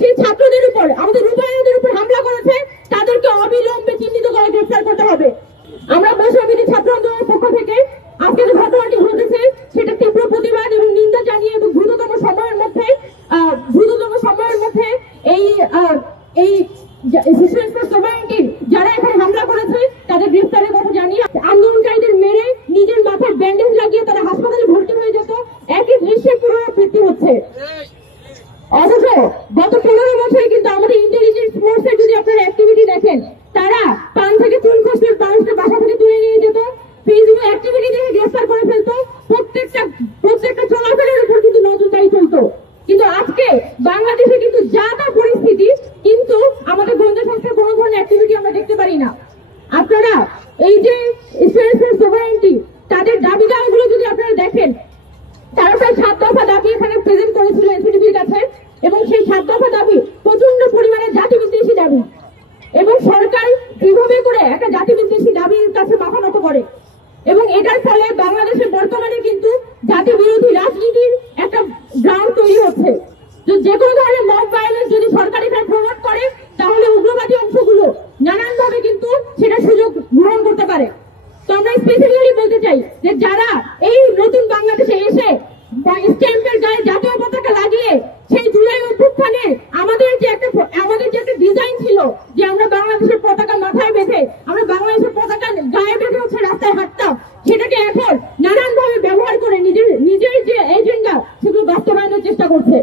সেই ছাত্রদের উপর, আমাদের রূপায়ণদের উপর হামলা করেছে, তাদেরকে অবিলম্বে চিহ্নিত করে গ্রেফতার করতে হবে। আমরা বৈষম্যবিরোধী ছাত্র আন্দোলনের পক্ষ থেকে আজকে যে ঘটনাটি ঘটেছে সেটা তীব্র প্রতিবাদ এবং নিন্দা জানিয়ে এবং দ্রুততম সময়ের মধ্যে এই যারা এখানে হামলা করেছে তাদের গ্রেফতারের কথা জানিয়ে আন্দোলনকারীদের মেরে নিজের মাথায় ব্যান্ডেজ লাগিয়ে তারা হাসপাতালে ভর্তি হয়ে যেত, একই দৃশ্যের পুনরাবৃত্তি হচ্ছে। অথচ গত 15 বছরে কিন্তু আমাদের ইন্টেলিজেন্স ফোর্সের যদি আপনারা অ্যাক্টিভিটি দেখেন, তারা পান থেকে চুল খসলে মানুষকে বাসা থেকে তুলে নিয়ে যেত, ফেসবুক অ্যাক্টিভিটি দেখে গ্রেফতার করে ফেলতো, প্রত্যেকটা চলাফেরার উপর কিন্তু নজরদারি চলতো। কিন্তু আজকে বাংলাদেশে কিন্তু যা তা পরিস্থিতি, কিন্তু আমাদের গোয়েন্দা সংস্থার কোনো ধরনের অ্যাক্টিভিটি আমরা দেখতে পারি না। আপনারা এই যে সোভারেন্টি, তাদের দাবি দাওয়াগুলো যদি আপনারা দেখেন, তারা প্রায় 7 দফা দাবি এখানে প্রেজেন্ট করেছিল এনসিটিভির কাছে, এবং সেই 7 দফা দাবি প্রচন্ড পরিমাণে জাতি বিদ্বেষী দাবি, এবং সরকার কিভাবে করে একটা জাতি বিদ্বেষী দাবির কাছে মাথা নত করে, এবং এটার ফলে বাংলাদেশে বর্তমানে কিন্তু জাতি বিরোধী রাজনীতির একটা গ্রাউন্ড তৈরি হচ্ছে। যে কোনো ধরনের মব ভায়োলেন্স যদি সরকার এখানে প্রমোট করে, তাহলে উগ্রবাদী অংশগুলো নানানভাবে কিন্তু সেটা সুযোগ গ্রহণ করতে পারে। তো আমরা স্পেসিফিক্যালি বলতে চাই যে যারা এই নতুন বাংলাদেশে এসে স্ট্যাম্পের গায়ে জাতীয় পতাকা লাগিয়ে সেই জুলাই অভ্যুত্থানে আমাদের যে একটা ডিজাইন ছিল যে আমরা বাংলাদেশের পতাকা মাথায় বেঁধে, আমরা বাংলাদেশের পতাকা গায়ে বেঁধে হচ্ছে রাস্তায় হাঁটতাম, সেটাকে এখন নানানভাবে ব্যবহার করে নিজের যে এজেন্ডা সেগুলো বাস্তবায়নের চেষ্টা করছে।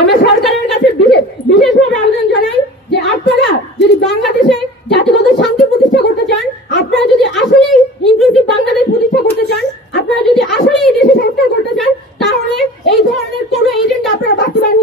আমরা সরকারের কাছে বিশেষভাবে আবেদন জানাই যে আপনারা যদি বাংলাদেশে জাতিগত শান্তি প্রতিষ্ঠা করতে চান, আপনারা যদি আসলেই ইনক্লুসিভ বাংলাদেশ প্রতিষ্ঠা করতে চান, আপনারা যদি আসলে এই দেশে সংস্কার করতে চান, তাহলে এই ধরনের কোন এজেন্ডা আপনারা বাস্তবায়ন